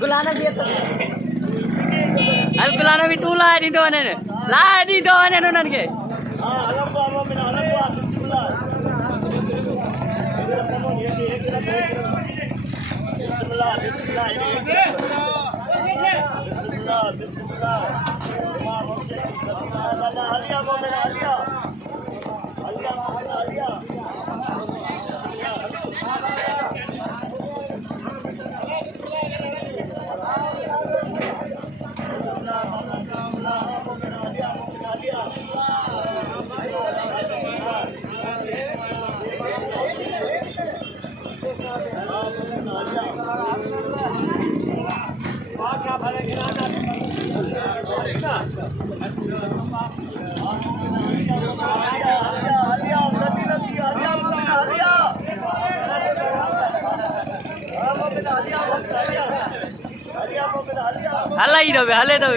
गुलाना भी अल गुलाना भी तू लाया दी दो ने लाया दी दो ने नन के हल्ला ही दो हले दो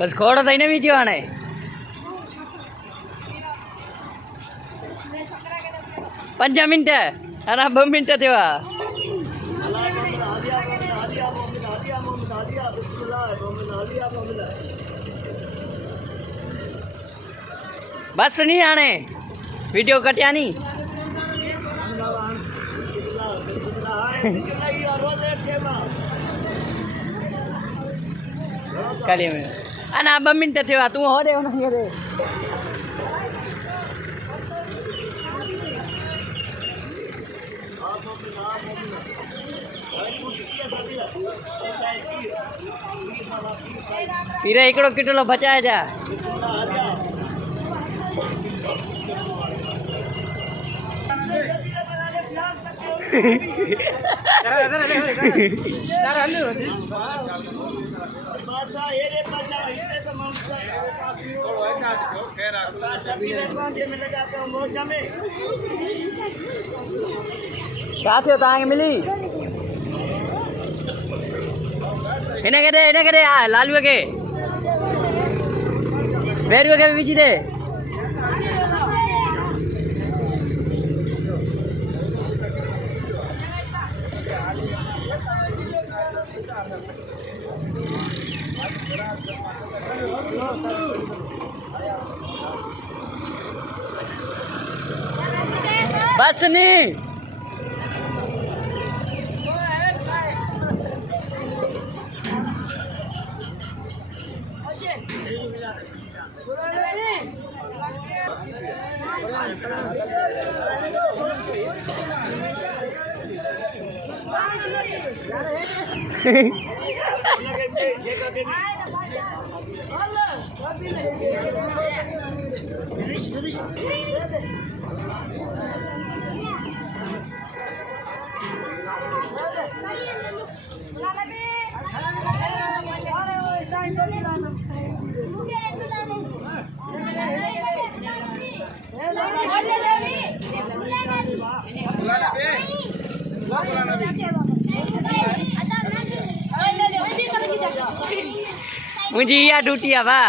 बस खोड़ थी ने बीजो आने 5 मिनट अना 2 मिनट थे बस नहीं आने वीडियो कटिया नहीं कल में अना 2 मिनट थे तू हो रे नहीं रे पीरे एकड़ो किटलो बचाए जा क्या थे तांगे मिली इन्हें करे लालू के बेरू के बीच दे बस नहीं मुझे या ड्यूटी आवा